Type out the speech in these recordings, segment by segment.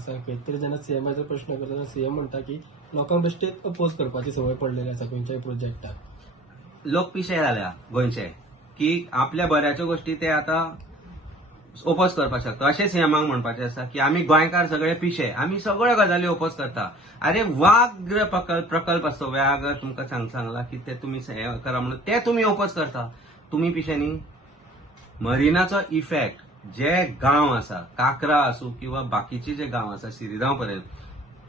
आसा खंय तरी जेन्ना सीएमाचो प्रश्न करता सीएम म्हणटा की लोकांक बेश्टेच अपोज करपाची संवय पडलेली आसा खंयच्याय प्रोजेक्टाक. लोक पिशे जाल्या गोंयचे की आपल्या बऱ्याच्यो गोष्टी ते आता ओपोज करपाक शकता. अशें सीएमाक म्हणपाचें आसा की आमी गोंयकार सगळे पिशे, आमी सगळ्यो गजाली ओपोज करता. अरे व्याघ्र प्रकल्प असतो, व्याघ्र तुमकां सांगला की ते तुमी करा म्हणून ते तुमी ओपोज करता. तुमी पिशे न्ही. मरिनाचो इफेक्ट जे गांव आसा, काकरा आसूं किंवा बाकीचे जे गांव आसा सिरिगांव पर्यंत,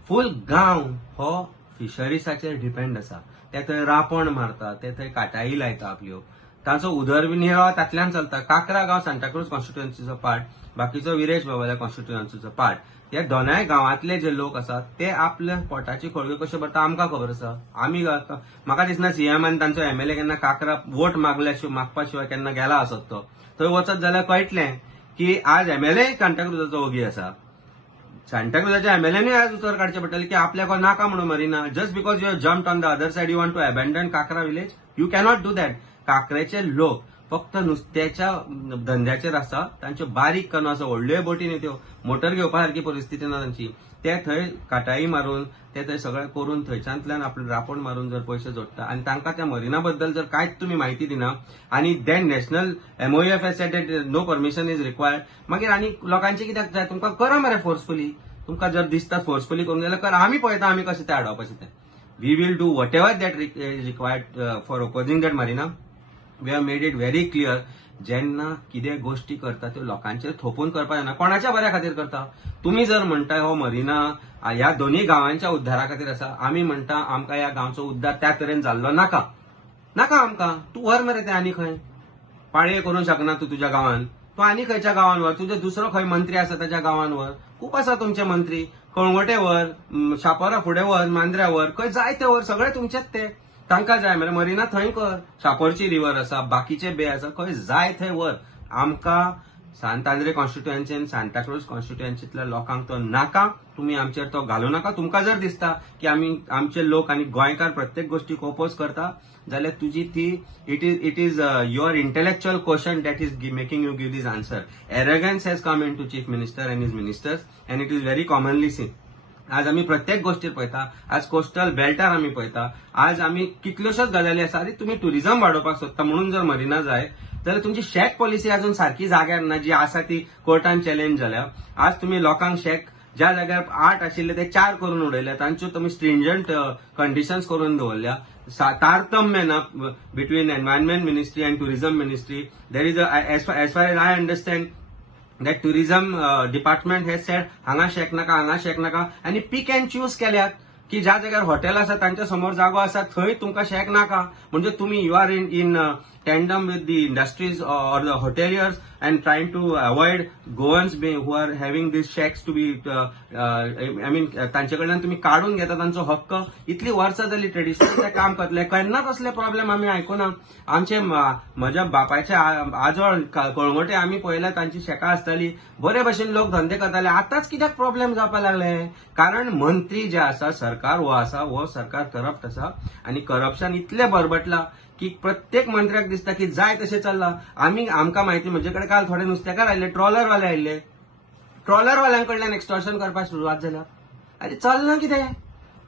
फूल गांव हो फिशरीसाचेर डिपेंड आसा. ते थंय रापण मारता, ते थंय काटाई लायता आपल्यो, तांचो उदरनिर्वाह तातल्यान चलता. काकरा गांव सांताक्रूज कॉन्स्टिट्युएन्सीचो पार्ट, बाकीचो विरेज बाबाल्या कॉन्स्टिट्युएन्सीचो पार्ट. हे दोनाय गांवांतले जे लोक आसात ते आपल्या पोटाची खळग्यो कश्यो भरता आमकां खबर आसा. आमी म्हाका दिसना सीएमान तांचो एमएलए केन्ना काकरा वोट मागपा शिवाय केन्ना गेला आसत तो. थंय वचत जाल्यार कळटलें की आज एमएलए सांताक्रूजाचो ओगी आसा. सांताक्रूजाच्या एमएलएनूय आज उतर काडचें पडटलें की आपल्याक नाका म्हणून मरिना. Just because you jumped on the other side you want to abandon Kakra village. You cannot do that. काकरेचे लोक फक्त नुस्त्याच्या धंद्याचेर आसा. तांच्यो बारीक कनो आसा, व्हडल्यो बोटी न्ही त्यो, मोटर घेवपा सारकी परिस्थिती ना तांची. ते थंय काटाई मारून ते थंय सगळें करून थंयच्यातल्यान आपले रापण मारून जर पयशे जोडटा आनी तांकां त्या मरिना बद्दल जर कांयच तुमी म्हायती दिना आनी then national MOUF said that no permission is required, मागीर आनी लोकांचे कित्याक जाय? तुमकां करा मरे फोर्सफुली. तुमकां जर दिसता फोर्सफुली करून जाल्यार करा. आमी पळयता आमी कशें तें हाडोवपाचें तें. We will do whatever that is required for opposing that marina. We have made it very clear. जेन्ना कितें गोष्टी करता त्यो लोकांचेर थोपून करपा जायना. कोणाच्या बऱ्या खातीर करता? तुम्ही जर म्हणटाय हो मरिना ह्या दोन्ही गांवांच्या उद्धारा खातीर आसा, आमी म्हणटा आमकां ह्या गांवचो उद्धार त्या तरेन जाल्लो नाका. नाका आमकां. तूं व्हर मरे तें आनी खंय. पाळये करूंक शकना तूं तुज्या गांवांत. तूं आनी खंयच्या गांवांत व्हर. तुजो दुसरो खंय मंत्री आसा ताच्या गांवांत व्हर. खूब आसा तुमचे मंत्री. कळंगोटे व्हर, शापोरा फुडें व्हर, मांद्र्या व्हर, खंय जाय ते व्हर. सगळे तुमचेच ते. तांकां जाय मरे मरिना थंय कर. शापोरची रिवर आसा, बाकीचे बे आसा, खंय जाय थंय व्हर. आमकां सांतांद्रे कॉन्स्टिट्युएन्सीन, सांताक्रूज कॉन्स्टिट्युएन्सींतल्या लोकांक तो नाका. तुम्ही आमचेर तो घालू नाका. तुमकां जर दिसता की आमी आमचे लोक आनी गोंयकार प्रत्येक गोष्टीक ओपोज करता जाल्यार तुजी ती it is your intellectual question that is making you give these answer. Arrogance has come in to chief minister and his ministers and it is very commonly seen. आज आमी प्रत्येक गोष्टीर पळयता. आज कोस्टल बेल्टार आमी पळयता. आज आमी कितल्योश्योच गजाली आसा. आरे तुमी टुरिझम वाडोवपाक सोदता म्हणून जर मरिना जाय जाल्यार तुमची शेक पॉलिसी अजून सारकी जाग्यार ना, जी आसा ती कोर्टान चॅलेंज जाल्या. आज तुम्ही लोकांक शेक ज्या जाग्यार 8 आशिल्ले ते 4 करून उडयल्या. तांच्यो तुमी स्ट्रिंजंट कंडिशन्स करून दवरल्या. तारतम्य ना between environment ministry and tourism ministry. There is as far as I understand that tourism department hedge sed हांगा शेक नाका, हांगा शेक नाका, आनी पिक अँड चूज केल्यात की ज्या जाग्यार हॉटेल आसा तांच्या समोर जागो आसा थंय तुमकां शेक नाका. म्हणजे तुम्ही you are in tandem with the industries or the hoteliers and trying to avoid Goans who are having these shacks to be तांचे कडल्यान तुम्ही काढून घेता तांचो हक्क. इतली वर्सां जाली ट्रेडिशनल ते काम करतले, केन्नाच असले प्रॉब्लेम आमी आयकुना. आमचे म्हज्या बापायचे आजोळ कळंगोटे आमी पळयल्या, तांची शेकां आसताली, बरे भशेन लोक धंदे करताले. आतांच कित्याक प्रॉब्लेम जावपाक लागले? कारण मंत्री जे आसा, सरकार हो सरकार करप्ट आसा आनी करप्शन इतले बरबटला की प्रत्येक मंत्र्याक दिसता की जाय तशें चल्ला. आमकां माहिती, म्हजे कडेन काल थोडे नुस्तेकार आयले, ट्रॉलरवाले आयले. ट्रॉलरवाल्यांकडल्यान एक्सटॉर्शन करपाक सुरवात जाल्या. अरे चलना कितें?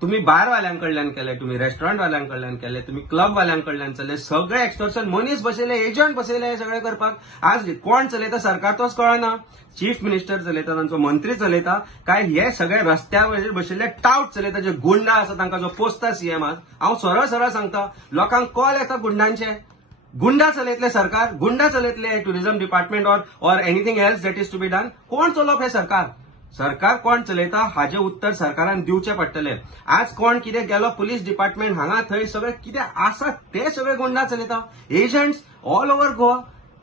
तुम्ही बारवाल्यांकडल्यान केले, तुम्ही रेस्टॉरंटवाल्यांकडल्यान केले, तुम्ही क्लबवाल्यांकडल्यान चले, सगळे एक्सटॉर्शन. मनीस बसयले, एजंट बसयले हे सगळे करपाक. आज कोण चलयता सरकार तोच कळना. चीफ मिनिस्टर चलयता, तांचो मंत्री चलयता, काय हे सगळे रस्त्यार बशिल्ले टावट चलयता, जे गुंडा आसा तांकां जो पोसता सीएम. आज हांव सरळ सरळ सांगता, लोकांक कॉल येता गुंडांचे. गुंडा चलयतले सरकार, गुंडा चलयतले tourism department or anything else that is to be done. कोण चलोवप हे सरकार? सरकार कोण चलयता हाजे उत्तर सरकारान दिवचे पडटले. आज कोण कितें गेलो पुलीस डिपार्टमेंट हांगा थंय सगळे कितें आसा ते सगळे गुंडा चलयता. Agents all over Goa.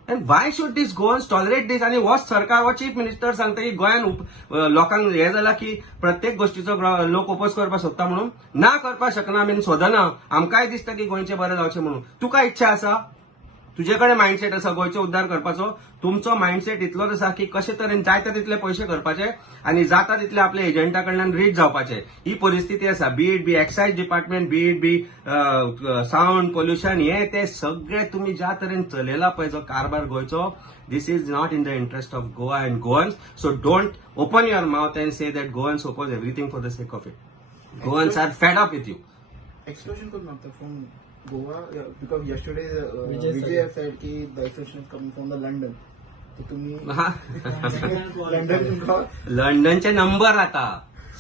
And why should these Goans tolerate these? आणि हो सरकार, हो चीफ मिनिस्टर सांगता की गोंयान लोकांक हे जाला की प्रत्येक गोष्टीचो लोक ओपोज करपाक सोदता म्हणून. ना करपाक शकना, आमी सोदना. आमकांय दिसता की गोंयचे बरें जावचें म्हणून. तुका इच्छा आसा? तुजे कडेन मायंडसेट आसा गोंयचो उद्धार करपाचो, तुमचो मायंडसेट इतलोच आसा की कशे तरेन जायते तितले पयशे करपाचे आनी जाता तितले आपल्या एजंटा कडल्यान रीच जावपाचे. ही परिस्थिती आसा. बी एक्सायज डिपार्टमेंट, बी साऊंड पोल्युशन, हे ते सगळे तुम्ही ज्या तरेन चलयला पळय जो कारभार गोंयचो, this is not in the interest of Goa and Goans. So don't open your mouth and say that Goans oppose everything for the sake of it. Goans are fed up with you. Explosion could not from Goa because yesterday Vijay Vijay said कि the explosion is coming from the London. तो तुम्ही London लंडनचे number आता.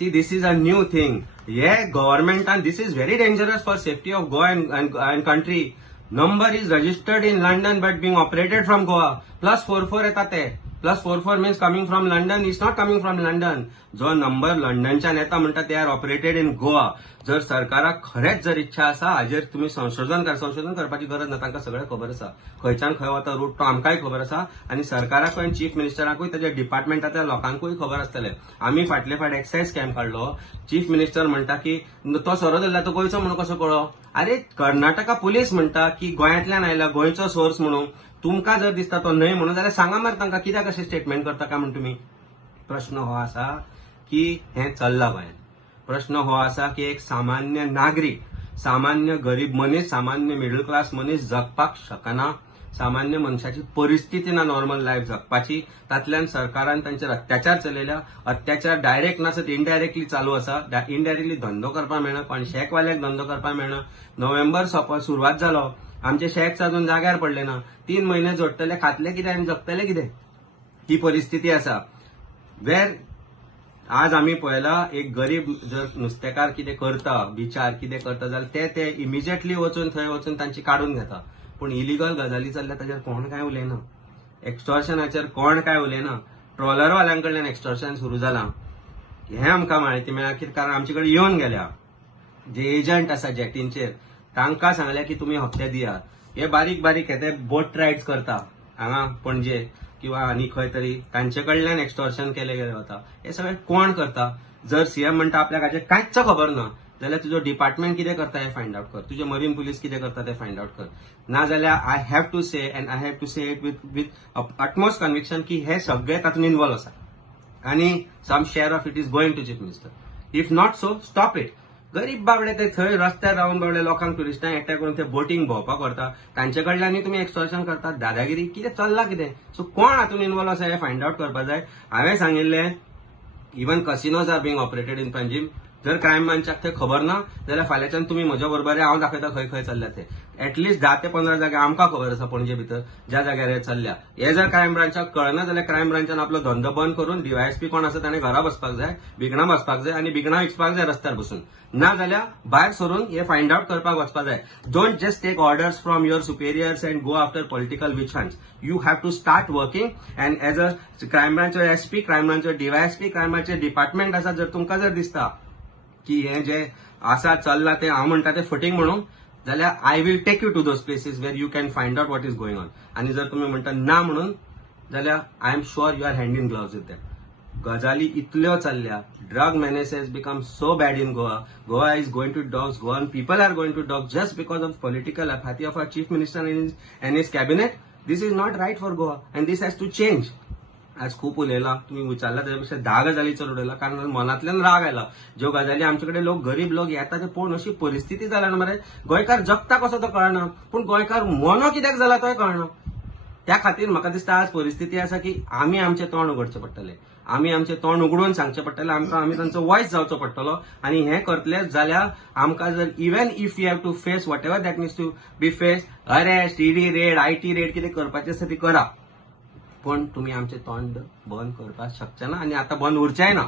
See, this is a new thing. Yeah, government and this is very dangerous for safety of Goa and country. Number is registered in London but being operated from Goa. +44 येतात ते. +44 means coming from London. It's not coming from London. जो number लंडनच्यान येता म्हणटा ते R operated in Goa. जर सरकाराक खरेंच जर इच्छा आसा हाजेर तुम्ही संशोधन करपाची गरज ना. तांकां सगळें खबर आसा खंयच्यान खंय वता रूट तो आमकांय खबर आसा आनी सरकाराकूय आनी चीफ मिनिस्टराकूय ताच्या डिपार्टमेंटाच्या लोकांकूय खबर आसतलें. आमी फाटले फाट एक्सायज स्कॅम काडलो. चीफ मिनिस्टर म्हणटा की तो सोरो धरला तो गोंयचो म्हणून कसो कळ्ळो. अरे कर्नाटका पुलीस म्हणटा की गोंयांतल्यान आयला गोंयचो सोर्स म्हणून. तुमकां जर दिसता तो न्हय म्हणून जाल्यार सांगा मरे तांकां कित्याक अशें स्टेटमेंट करता काय म्हण तुमी. प्रश्न हो आसा की हें चल्लां गोंयांत. प्रश्न हो आसा की एक सामान्य नागरीक, सामान्य गरीब मनीस, सामान्य मिडल क्लास मनीस जगपाक शकना. सामान्य मनशाची परिस्थिती ना नॉर्मल लायफ जगपाची. तातल्यान सरकारान तांचेर अत्याचार चलयल्या. अत्याचार डायरेक्ट नासत, इनडायरेक्टली चालू आसा. इनडायरेक्टली धंदो करपाक मेळना, पण शेकवाल्याक धंदो करपाक मेळना. नोव्हेंबर सुरवात जालो, आमचे शेक्स अजून जाग्यार पडले ना. 3 महिने जोडटले, खातले कितें आनी जगतले कितें. ही परिस्थिती आसा. वेर आज आमी पळयला एक गरीब जर नुस्तेकार कितें करता, बिचार कितें करता जाल्यार ते इमिजिएटली वचून थंय वचून तांची काडून घेता. पूण इलिगल गजाली चल्ल्या ताचेर कोण काय उलयना. एक्स्टॉर्शनाचेर कोण काय उलयना. ट्रॉलरवाल्यांकडल्यान एक्स्टॉर्शन सुरू जालां हें आमकां म्हायती मेळ्ळा. कितें कारण आमचे कडेन येवन गेल्या जे एजंट आसा जेटींचेर तांकां सांगलें की तुमी हप्ते दियात. हे बारीक बारीक हे बोट रायड्स करता हांगा पणजे किंवा आनी खंय तरी तांचे कडल्यान एक्स्टॉर्शन केले गेले वता. हे सगळें कोण करता. जर सीएम म्हणटा आपल्याक हाचें कांयच खबर ना जाल्यार तुजो डिपार्टमेंट कितें करता हें फायंड आउट कर. तुजे मरीन पुलीस कितें करता तें फायंड आउट कर. ना जाल्यार I have to say and I have to say it with utmost conviction की हे सगळे तातूंत इन्वॉल्व आसा आनी some share of it is going to chief minister. If not so stop it. गरीब बाबडे ते थंय रस्त्यार रावन बाबडे लोकांक टुरिस्टांक एकठांय करून ते बोटींग भोंवपाक व्हरता. तांचे कडल्यानूय तुमी एक्स्टॉर्शन करतात. दादागिरी कितें चल्लां कितें. सो कोण हातूंत इन्वॉल्व आसा हें फायंड आउट करपाक जाय. हांवें सांगिल्लें even casinos are being operated in Panjim. जर क्रायम ब्रांचाक ते खबर ना जाल्यार फाल्यांच्यान तुमी म्हज्या बरोबर हांव दाखयता खंय खंय चल्ल्या ते. एटलीस्ट 10 ते 15 जागे आमकां खबर आसा पणजे भितर ज्या जाग्यार हे चल्ल्या. हे जर क्रायम ब्रांचाक कळना जाल्यार क्रायम ब्रांचान आपलो धंदो बंद करून डीवायएसपी कोण आसा ताणें घरा बसपाक जाय, भिकणां बसपाक जाय आनी भिकणां विचपाक जाय रस्त्यार बसून. ना जाल्यार भायर सरून हे फायंड आउट करपाक वचपाक जाय. Don't just take orders from your superiors and go after political witch hunts. You have to start working and as a crime ब्रांचो एसपी, क्रायम ब्रांचो डीवायएसपी, क्रायम ब्रांचचे डिपार्टमेंट आसा. जर तुमकां जर दिसता की हे जे आसा चल्लां ते हांव म्हणटा ते फटींग म्हणून जाल्यार I will take you to those places where you can find out what is going on. आनी जर तुमी म्हणटा ना म्हणून जाल्यार I am sure you are hand in gloves with that. गजाली इतल्यो चल्ल्या. Drug menace has become so bad in Goa. Goa is going to dogs. Goan people are going to dogs just because of political apathy of our chief minister and his cabinet. This is not right for Goa and this has to change. आज खूप उलयला तुम्ही विचारला त्याच्यापेक्षा 10 गजाली चड उलयला कारण मनातल्यान राग आयला. ज्यो गजाली आमच्याकडे लोक गरीब लोक येता ते पळोवन अशी परिस्थिती जाल्या ना मरे. गोंयकार जगता कसो तो कळना पूण गोंयकार मोनो कित्याक जाला तोय कळना. त्या खातीर म्हाका दिसता आज परिस्थिती आसा की आमी आमचें तोंड उगडचें पडटलें. आमी आमचें तोंड उगडून सांगचें पडटलें. आमी तांचो वॉयस जावचो पडटलो आनी हें करतले जाल्यार आमकां जर even if you have to face whatever that needs to be face arrest, ED raid, IT raid कितें करपाचें आसा ती करा. पण तुम्ही आमचे तोंड बंद करपाक शकचे ना आणि आता बंद उरचेय ना.